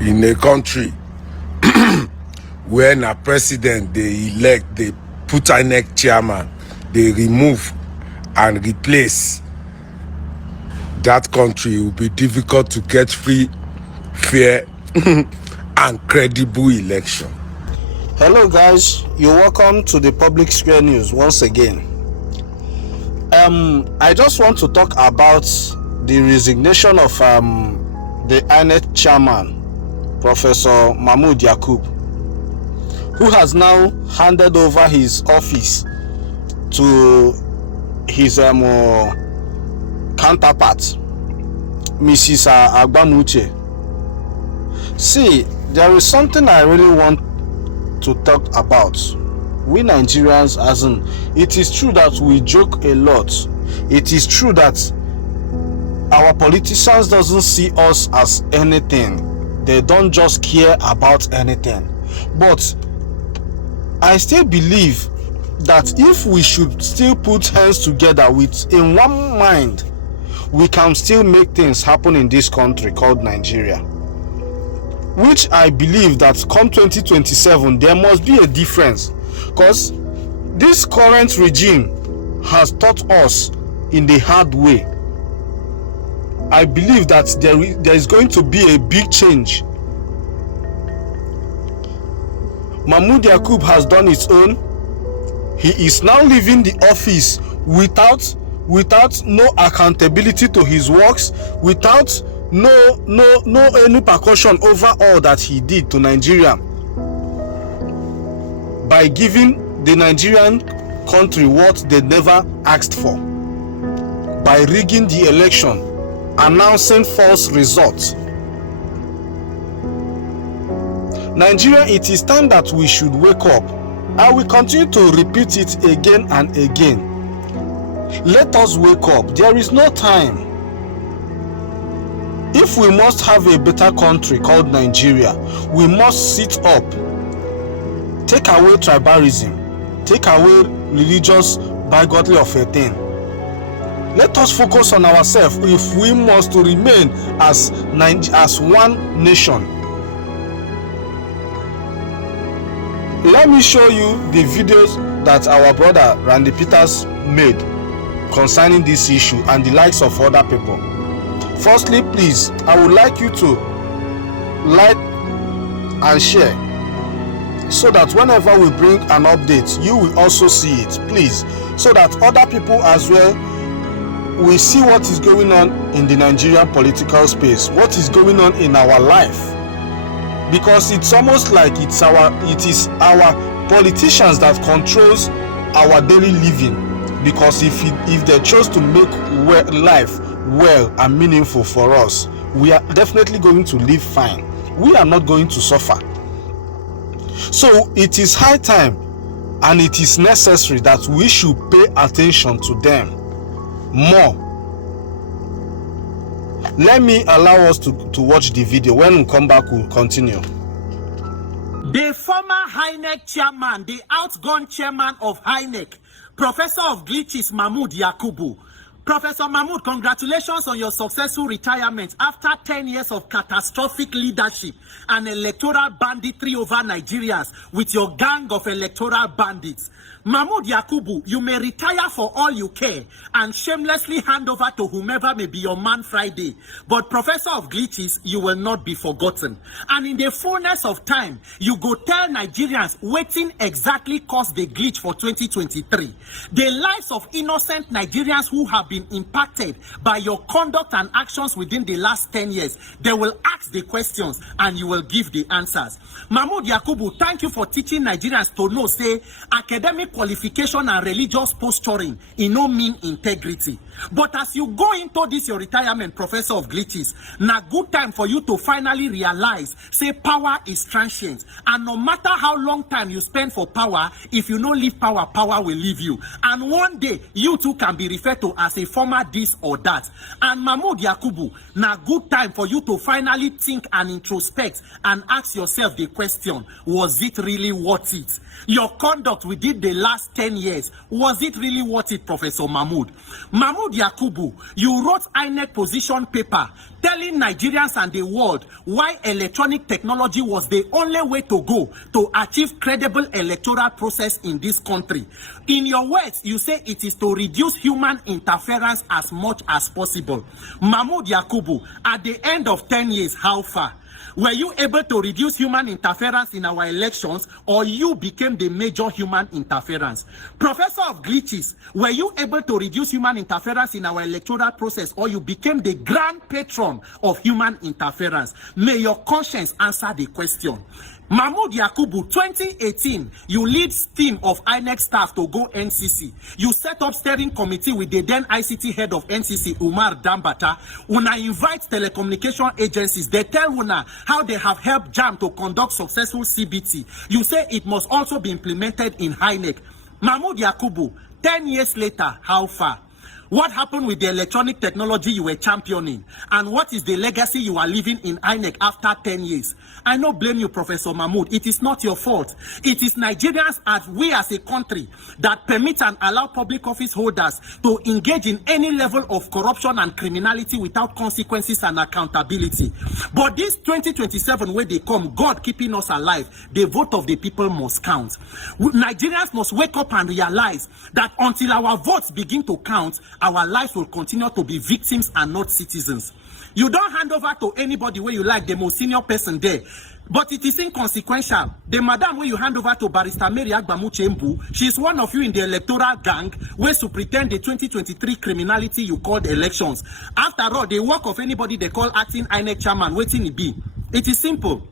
in a country when a president they elect, they put INEC chairman, they remove and replace, that country will be difficult to get free, fair, and credible election. Hello guys, you're welcome to the Public Square News once again. I just want to talk about the resignation of the INEC chairman, Professor Mahmood Yakubu, who has now handed over his office to his counterpart, Mrs. Agbamuche. See, there is something I really want to talk about. We Nigerians, as in, it is true that we joke a lot. It is true that our politicians doesn't see us as anything. They don't just care about anything. But I still believe that if we should still put hands together in one mind, we can still make things happen in this country called Nigeria. Which I believe that come 2027 there must be a difference, because this current regime has taught us in the hard way. I believe that there is going to be a big change. Mahmood Yakubu has done his own. He is now leaving the office without no accountability to his works, without no any percussion over all that he did to Nigeria, by giving the Nigerian country what they never asked for, by rigging the election, announcing false results. Nigeria, it is time that we should wake up. I will continue to repeat it again and again. Let us wake up. There is no time. If we must have a better country called Nigeria, we must sit up, take away tribalism, take away religious bigotry of a thing. Let us focus on ourselves if we must remain as one nation. Let me show you the videos that our brother Randy Peters made concerning this issue and the likes of other people. Firstly, please, I would like you to like and share, so that whenever we bring an update, you will also see it, please, so that other people as well will see what is going on in the Nigerian political space, what is going on in our life. Because it's almost like it is our politicians that controls our daily living. Because if they chose to make life well and meaningful for us, we are definitely going to live fine. We are not going to suffer. So it is high time and it is necessary that we should pay attention to them more. Let me allow us to watch the video. When we come back, we'll continue. The former INEC chairman, the outgone chairman of INEC, Professor of Glitches Mahmood Yakubu. Professor Mahmood, congratulations on your successful retirement after 10 years of catastrophic leadership and electoral banditry over Nigerians with your gang of electoral bandits. Mahmood Yakubu, you may retire for all you care and shamelessly hand over to whomever may be your man Friday. But Professor of Glitches, you will not be forgotten. And in the fullness of time, you go tell Nigerians waiting exactly caused the glitch for 2023. The lives of innocent Nigerians who have been impacted by your conduct and actions within the last 10 years, they will ask the questions and you will give the answers. Mahmood Yakubu, thank you for teaching Nigerians to know, say, academic qualification and religious posturing in no mean integrity. But as you go into this your retirement, Professor of Glitches, na good time for you to finally realize, say, power is transient. And no matter how long time you spend for power, if you don't leave power, power will leave you. And one day, you too can be referred to as a former this or that. And Mahmoud Yakubu, now good time for you to finally think and introspect and ask yourself the question, was it really worth it? Your conduct within the last 10 years, was it really worth it, Professor Mahmoud? Mahmoud Yakubu, you wrote INEC position paper telling Nigerians and the world why electronic technology was the only way to go to achieve credible electoral process in this country. In your words, you say it is to reduce human interference as much as possible. Mahmoud Yakubu, at the end of 10 years, how far? Were you able to reduce human interference in our elections, or you became the major human interference? Professor of glitches, were you able to reduce human interference in our electoral process, or you became the grand patron of human interference? May your conscience answer the question. Mahmoud Yakubu, 2018, you lead team of INEC staff to go NCC. You set up steering committee with the then ICT head of NCC, Umar Dambata. Una invite telecommunication agencies. They tell Una how they have helped JAM to conduct successful CBT. You say it must also be implemented in INEC. Mahmoud Yakubu, 10 years later, how far? What happened with the electronic technology you were championing? And what is the legacy you are leaving in INEC after 10 years? I don't blame you, Professor Mahmoud. It is not your fault. It is Nigerians as we as a country that permit and allow public office holders to engage in any level of corruption and criminality without consequences and accountability. But this 2027, where they come, God keeping us alive, the vote of the people must count. Nigerians must wake up and realize that until our votes begin to count, our lives will continue to be victims and not citizens. You don't hand over to anybody where you like, the most senior person there. But it is inconsequential. The madam where you hand over to Barrister Mary Agbamuche Mbu, she is one of you in the electoral gang where to pretend the 2023 criminality you called elections. After all, the work of anybody they call acting INEC chairman, waiting it be. It is simple.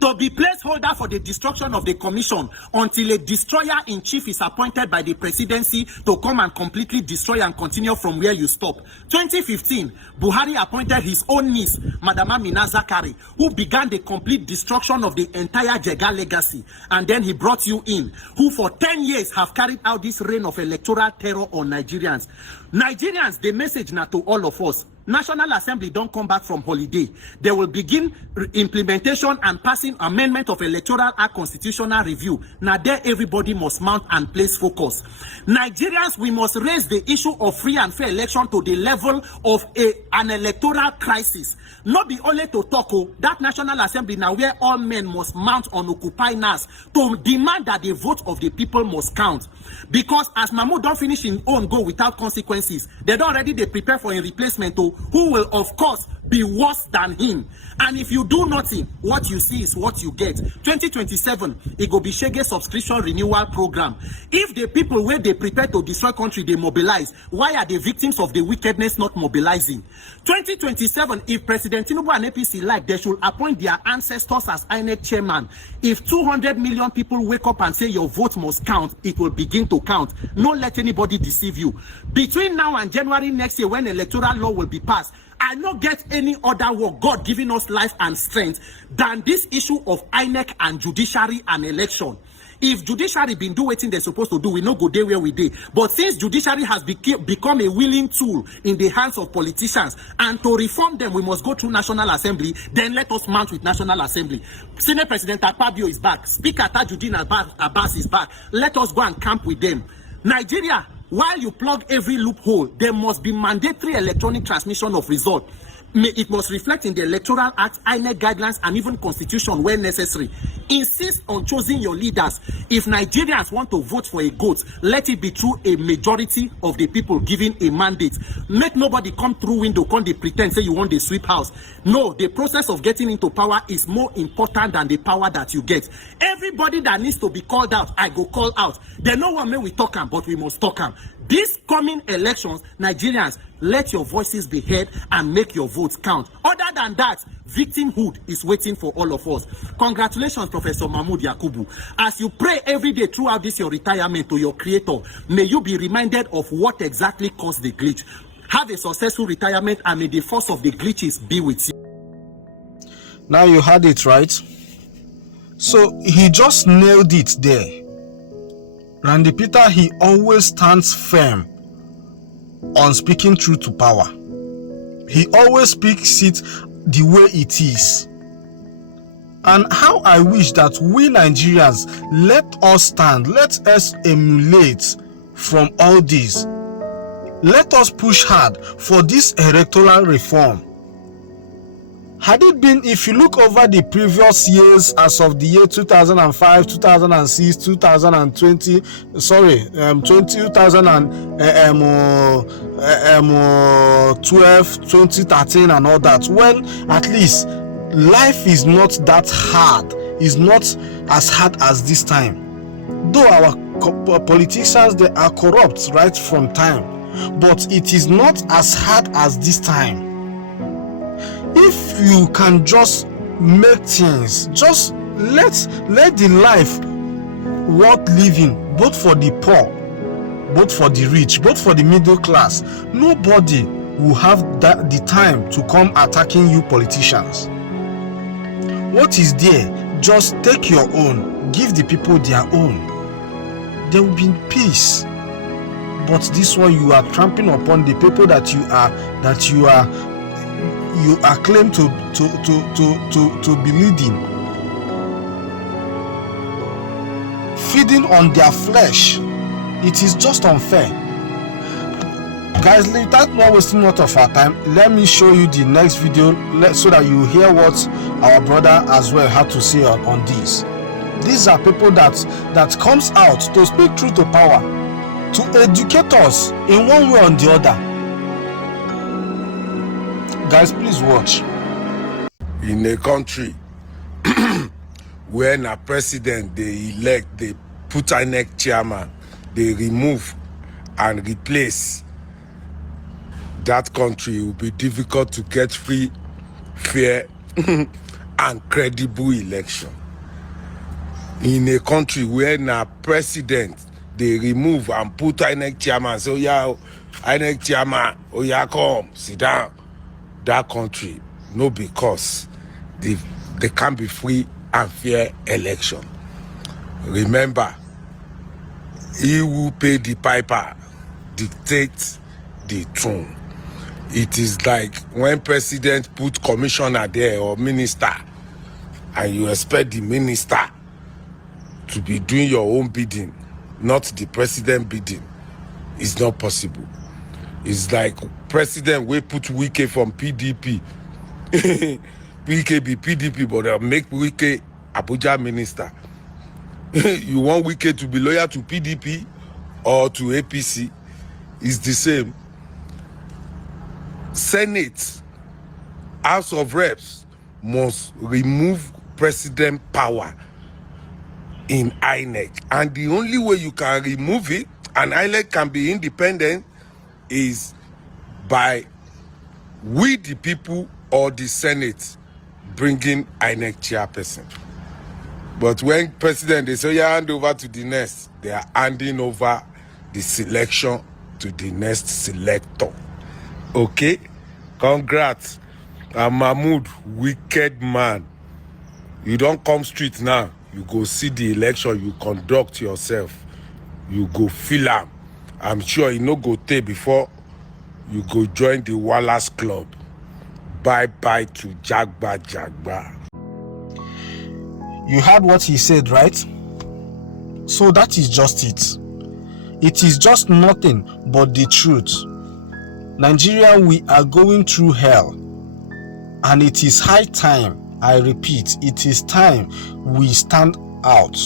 To be placeholder for the destruction of the commission until a destroyer-in-chief is appointed by the presidency to come and completely destroy and continue from where you stop. 2015, Buhari appointed his own niece, Madam Amina Zakari, who began the complete destruction of the entire Jega legacy. And then he brought you in, who for 10 years have carried out this reign of electoral terror on Nigerians. Nigerians, the message now to all of us, National Assembly don't come back from holiday. They will begin implementation and passing amendment of Electoral Act constitutional review. Now there everybody must mount and place focus. Nigerians, we must raise the issue of free and fair election to the level of an electoral crisis. Not be only to talk, that National Assembly now where all men must mount on Occupy NAS to demand that the vote of the people must count. Because as Mahmoud don't finish in own go without consequences, they don't already they prepare for a replacement who will of course be worse than him. And if you do nothing, what you see is what you get. 2027, it go be Shege subscription renewal program. If the people where they prepare to destroy country, they mobilize, why are the victims of the wickedness not mobilizing? 2027, if President Tinubu and APC like, they should appoint their ancestors as INEC chairman. If 200 million people wake up and say your vote must count, it will begin to count. Don't let anybody deceive you. Between now and January next year, when electoral law will be passed, I not get any other work God giving us life and strength than this issue of INEC and judiciary and election. If judiciary been do what they're supposed to do, we no go there where we did. But since judiciary has become a willing tool in the hands of politicians, and to reform them, we must go through National Assembly, then let us mount with National Assembly. Senate President Akpabio is back. Speaker Tajuddin Abbas is back. Let us go and camp with them. Nigeria, while you plug every loophole, there must be mandatory electronic transmission of result. It must reflect in the Electoral Act, INEC guidelines, and even Constitution where necessary. Insist on choosing your leaders. If Nigerians want to vote for a goat, let it be through a majority of the people giving a mandate. Make nobody come through window, come they pretend say you want the sweep house. No, the process of getting into power is more important than the power that you get. Everybody that needs to be called out, I go call out. They know what may we talk am, but we must talk am. These coming elections, Nigerians, let your voices be heard and make your votes count. Other than that, victimhood is waiting for all of us. Congratulations, Professor Mahmoud Yakubu. As you pray every day throughout this your retirement to your creator, may you be reminded of what exactly caused the glitch. Have a successful retirement, and may the force of the glitches be with you. Now you had it right. So he just nailed it there. Randy Peter, he always stands firm on speaking truth to power. He always speaks it the way it is. And how I wish that we Nigerians, let us emulate from all this. Let us push hard for this electoral reform. Had it been, if you look over the previous years as of the year 2005, 2006, 2020, 2012, 2013 and all that, when at least life is not that hard, is not as hard as this time. Though our politicians, they are corrupt right from time, but it is not as hard as this time. If you can just make things, just let the life worth living, both for the poor, both for the rich, both for the middle class. Nobody will have the time to come attacking you politicians. What is there? Just take your own, give the people their own. There will be peace. But this one, you are trampling upon the people that you are claimed to be leading, feeding on their flesh. It is just unfair. Guys, without not wasting much of our time, let me show you the next video so that you hear what our brother as well had to say on this. These are people that comes out to speak truth to power, to educate us in one way or the other. Guys, please watch. In a country where a president they elect, they put INEC chairman, they remove and replace, that country will be difficult to get free, fair, and credible election. In a country where a president they remove and put INEC chairman, so yeah, INEC chairman, oh yeah, come, sit down. That country, no, because they can't be free and fair election. Remember, he who pay the piper dictates the tune. It is like when president put commissioner there or minister, and you expect the minister to be doing your own bidding, not the president bidding. It's not possible. It's like president will put Wike from PDP. Wike be PDP, but they'll make Wike Abuja minister. You want Wike to be loyal to PDP or to APC? It's the same. Senate, House of Reps must remove president power in INEC. And the only way you can remove it, and INEC can be independent, is by we the people or the Senate bringing INEC chairperson. But when president they say, yeah, hand over to the next, they are handing over the selection to the next selector. Okay? Congrats. Mahmoud, wicked man. You don't come street now. You go see the election, you conduct yourself. You go feel am. I'm sure you no go take before you go join the Wallace Club. Bye-bye to Jagba. You heard what he said, right? So that is just it. It is just nothing but the truth. Nigeria, we are going through hell. And it is high time, I repeat, it is time we stand out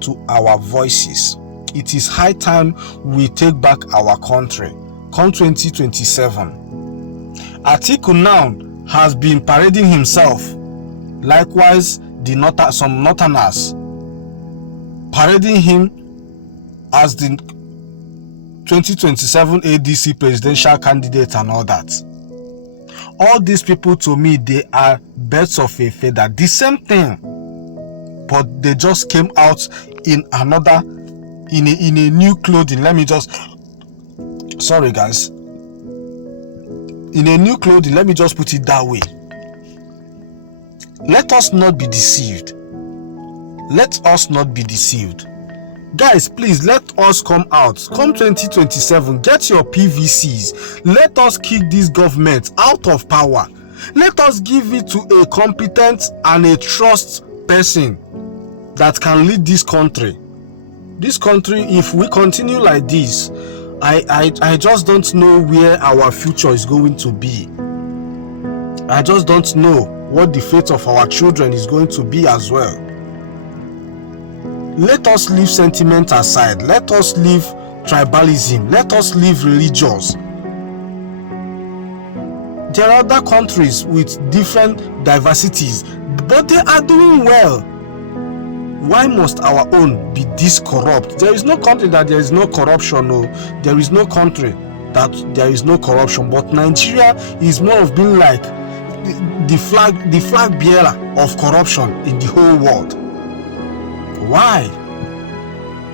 to our voices. It is high time we take back our country. Come 2027. Atiku now has been parading himself. Likewise, some Northerners parading him as the 2027 ADC presidential candidate and all that. All these people, to me, they are birds of a feather. The same thing, but they just came out in another, in a new clothing. Let me just, sorry guys, in a new clothing. Let me just put it that way. Let us not be deceived. Let us not be deceived. Guys, please let us come out. Come 2027, get your PVCs. Let us kick this government out of power. Let us give it to a competent and a trust person that can lead this country. This country, if we continue like this, I just don't know where our future is going to be. I just don't know what the fate of our children is going to be as well. Let us leave sentiment aside. Let us leave tribalism. Let us leave religions. There are other countries with different diversities, but they are doing well. Why must our own be this corrupt? There is no country that there is no corruption. No, there is no country that there is no corruption. But Nigeria is more of being like the flag bearer of corruption in the whole world. Why?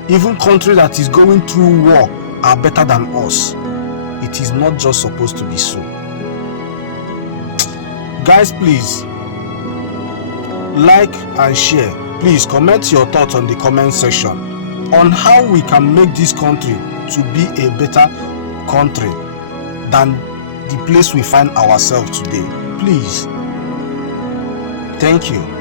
Even country that is going through war are better than us. It is not just supposed to be so. Guys, please like and share. Please comment your thoughts on the comment section on how we can make this country to be a better country than the place we find ourselves today. Please. Thank you.